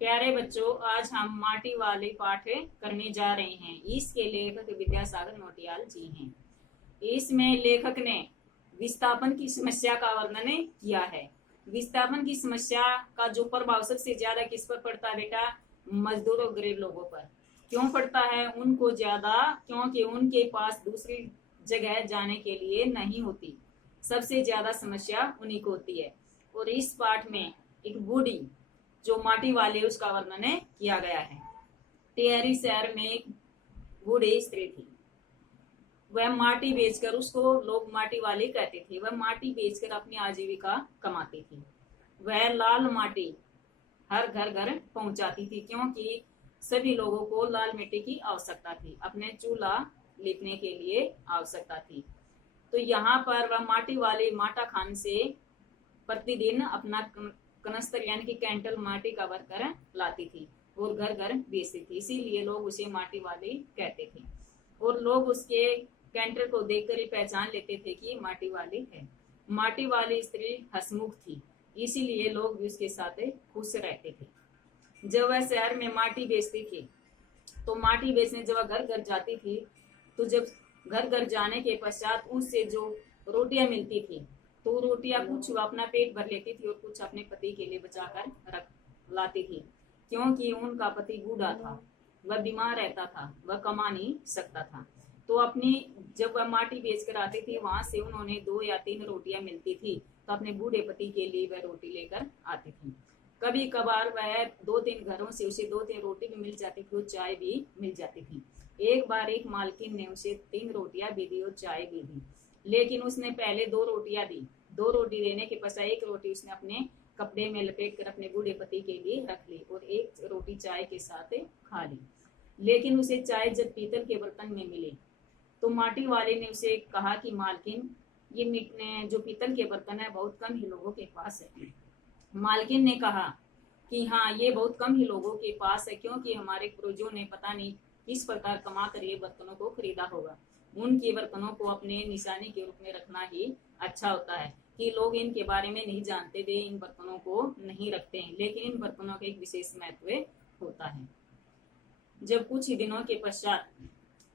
प्यारे बच्चों, आज हम माटी वाले पाठ करने जा रहे हैं। इसके लेखक विद्यासागर नौटियाल जी हैं। इसमें लेखक ने विस्थापन की समस्या का वर्णन किया है। विस्थापन की समस्या का जो प्रभाव सबसे ज्यादा किस पर पड़ता है बेटा? मजदूर और गरीब लोगों पर। क्यों पड़ता है उनको ज्यादा? क्योंकि उनके पास दूसरी जगह जाने के लिए नहीं होती। सबसे ज्यादा समस्या उन्हीं को होती है। और इस पाठ में एक बूढ़ी जो माटी वाले उसका वर्णन किया गया है। टिहरी शहर में एक बूढ़ी स्त्री थी। वह माटी बेचकर, उसको लोग माटी वाली कहते थे, वह माटी बेचकर अपनी आजीविका कमाती थी। वह लाल माटी हर घर घर पहुंचाती थी, क्योंकि सभी लोगों को लाल मिट्टी की आवश्यकता थी, अपने चूल्हा लिपने के लिए आवश्यकता थी। तो यहाँ पर वह माटी वाली माटा खान से प्रतिदिन अपना कनस्तर यानी कि कैंटल माटी का भरकर लाती थी और घर घर बेचती थी। इसीलिए लोग उसे माटी वाली कहते थे और लोग उसके कैंटर को देखकर ही पहचान लेते थे कि माटी वाली है। माटी वाली स्त्री हंसमुख थी, इसीलिए लोग भी उसके साथ खुश रहते थे। जब वह शहर में माटी बेचती थी तो माटी बेचने जब वह घर घर जाती थी तो जब घर घर जाने के पश्चात उससे जो रोटियां मिलती थी तो रोटियां कुछ वह अपना पेट भर लेती थी और कुछ अपने पति के लिए बचाकर रख लाती थी, क्योंकि उनका पति बूढ़ा था, वह बीमार रहता था, वह कमा नहीं सकता था। तो अपनी जब वह माटी बेच कर आती थी वहां से उन्होंने 2 या 3 रोटियां मिलती थी तो अपने बूढ़े पति के लिए वह रोटी लेकर आती थी। कभी कभार वह 2-3 घरों से उसे 2-3 रोटी भी मिल जाती थी और चाय भी मिल जाती थी। एक बार एक मालकिन ने उसे 3 रोटियां भी दी और चाय भी दी, लेकिन उसने पहले 2 रोटियां दी। 2 रोटी देने के पश्चात एक रोटी उसने अपने कपड़े में लपेट कर अपने बूढ़े पति के लिए रख ली और एक रोटी चाय के साथ खा ली। लेकिन उसे चाय जब पीतल के बर्तन में मिली तो माटी वाले ने उसे कहा कि मालकिन, ये जो पीतल के बर्तन है बहुत कम ही लोगों के पास है। मालकिन ने कहा कि हाँ, ये बहुत कम ही लोगों के पास है, क्योंकि हमारे पूर्वजों ने पता नहीं किस प्रकार कमा कर ये बर्तनों को खरीदा होगा। उनके बर्तनों को अपने निशानी के रूप में रखना ही अच्छा होता है कि लोग इनके बारे में नहीं जानते, वे इन बर्तनों को नहीं रखते हैं, लेकिन इन बर्तनों का एक विशेष महत्व होता है। जब कुछ ही दिनों के पश्चात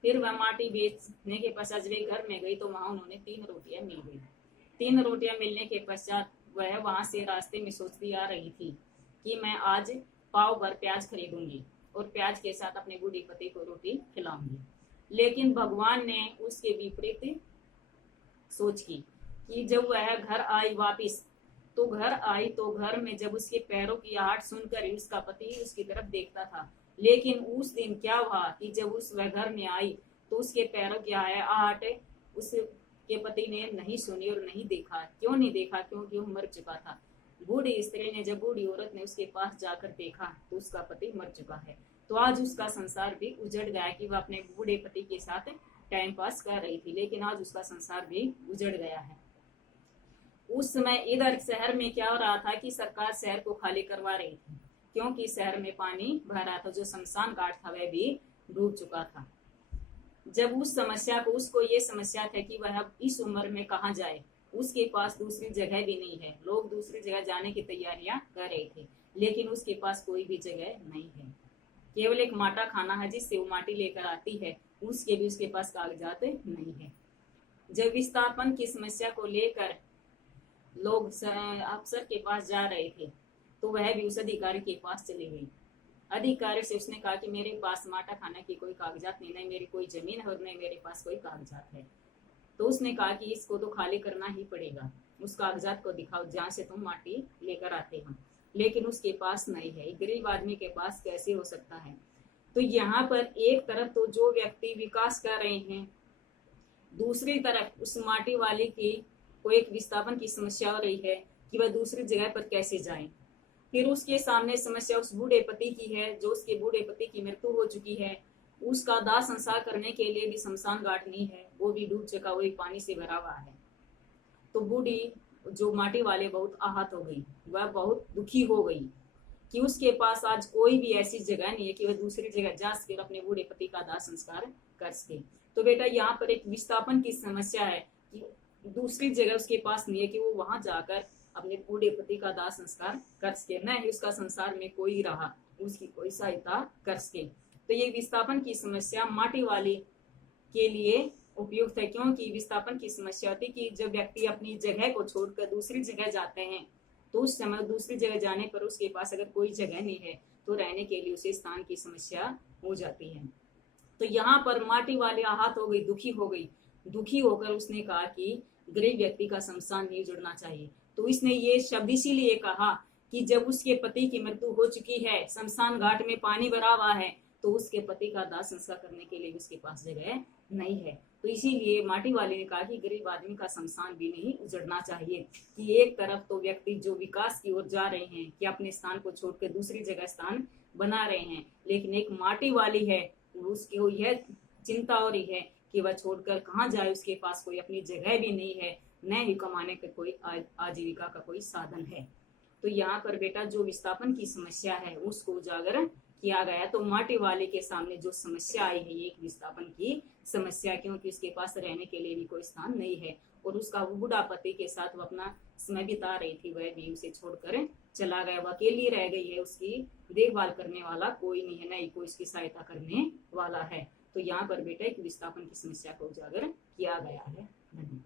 फिर वह माटी बेचने के पश्चात वे घर में गई तो वहां उन्होंने 3 रोटियां मिल गई। 3 रोटियां मिलने के पश्चात वह वहां से रास्ते में सोचती आ रही थी कि मैं आज पाव भर प्याज खरीदूंगी और प्याज के साथ अपने बूढ़े पति को रोटी खिलाऊंगी। लेकिन भगवान ने उसके विपरीत सोच की कि जब वह घर आई वापिस तो घर में जब उसके पैरों की आहट सुनकर उसका पति उसकी तरफ देखता था। लेकिन उस दिन क्या हुआ कि जब वह घर में आई तो उसके पैरों की आहट उसके पति ने नहीं सुनी और नहीं देखा। क्यों नहीं देखा? क्योंकि वो मर चुका था। बूढ़ी स्त्री ने, जब बूढ़ी औरत ने उसके पास जाकर देखा तो उसका पति मर चुका है। तो आज उसका संसार भी उजड़ गया कि वह अपने बूढ़े पति के साथ टाइम पास कर रही थी, लेकिन आज उसका संसार भी उजड़ गया है। उस समय इधर शहर में क्या हो रहा था कि सरकार शहर को खाली करवा रही थी, क्योंकि शहर में पानी भर रहा था। जो शमशान घाट था वह भी डूब चुका था। जब उसको ये समस्या था कि वह अब इस उम्र में कहाँ जाए, उसके पास दूसरी जगह भी नहीं है। लोग दूसरी जगह जाने की तैयारियां कर रहे थे, लेकिन उसके पास कोई भी जगह नहीं है। केवल एक माटा खाना है जिससे वो माटी लेकर आती है, उसके भी उसके पास कागजात नहीं है। जब विस्थापन की समस्या को लेकर लोग अफसर के पास जा रहे थे तो वह भी उस अधिकारी के पास चली गई। अधिकारी से उसने कहा कि मेरे पास माटा खाने की कोई कागजात नहीं, मेरी कोई जमीन है और नहीं मेरे पास कोई कागजात है। तो उसने कहा कि इसको तो खाली करना ही पड़ेगा, उस कागजात को दिखाओ जहाँ से तुम माटी लेकर आते हो। लेकिन उसके पास नहीं है। गरीब आदमी के पास कैसे हो सकता है? तो यहाँ पर एक तरफ तो जो व्यक्ति विकास कर रहे हैं, दूसरी तरफ उस माटी वाली की को एक विस्थापन की समस्या हो रही है कि वह दूसरी जगह पर कैसे जाए। फिर उसके सामने समस्या उस बूढ़े पति की है, जो उसके बूढ़े पति की मृत्यु हो चुकी है। उसका दाह संस्कार करने के लिए भी शमशान घाट नहीं है, वो भी डूब चुका, वो एक पानी से भरा हुआ है। तो बूढ़ी जो माटी वाले बहुत आहत हो गई, वह बहुत दुखी हो गई कि उसके पास आज कोई भी ऐसी जगह नहीं है कि वह दूसरी जगह जा सके अपने बूढ़े पति का दाह संस्कार कर सके। तो बेटा यहाँ पर एक विस्थापन की समस्या है कि दूसरी जगह उसके पास नहीं है कि वो वहां जाकर अपने बूढ़े पति का दाह संस्कार कर सके, न ही उसका संसार में कोई रहा उसकी कोई सहायता कर सके। तो ये विस्थापन की समस्या माटी वाली के लिए उपयुक्त है, क्योंकि विस्थापन की समस्या होती कि जब व्यक्ति अपनी जगह को छोड़कर दूसरी जगह जाते हैं तो उस समय दूसरी जगह जाने पर उसके पास अगर कोई जगह नहीं है तो रहने के लिए उसे स्थान की समस्या हो जाती है। तो यहाँ पर माटी वाली आहत हो गई, दुखी हो गई, दुखी होकर उसने कहा कि गरीब व्यक्ति का शमशान नहीं जुड़ना चाहिए। तो इसने ये शब्द इसीलिए कहा कि जब उसके पति की मृत्यु हो चुकी है, शमशान घाट में पानी भरा हुआ है, तो उसके पति का दाह संस्कार करने के लिए उसके पास जगह नहीं है। तो इसीलिए माटी वाले ने कहा कि गरीब आदमी का शमशान भी नहीं उजड़ना चाहिए। कि एक तरफ तो व्यक्ति जो विकास की ओर जा रहे हैं कि अपने स्थान को छोड़कर दूसरी जगह स्थान बना रहे हैं, लेकिन एक माटी वाली है उसकी यह चिंता हो रही है कि वह छोड़कर कहाँ जाए, उसके पास कोई अपनी जगह भी नहीं है, न ही कमाने का कोई आजीविका का कोई साधन है। तो यहाँ पर बेटा जो विस्थापन की समस्या है उसको उजागर किया गया। तो माटी वाले के सामने जो समस्या आई है ये एक विस्थापन की समस्या, क्योंकि उसके पास रहने के लिए भी कोई स्थान नहीं है और उसका बूढ़ा पति के साथ वो अपना समय बिता रही थी, वह भी उसे छोड़कर चला गया, वो अकेली रह गई है, उसकी देखभाल करने वाला कोई नहीं है, न ही कोई उसकी सहायता करने वाला है। तो यहाँ पर बेटा एक विस्थापन की समस्या को उजागर किया गया है। धन्यवाद।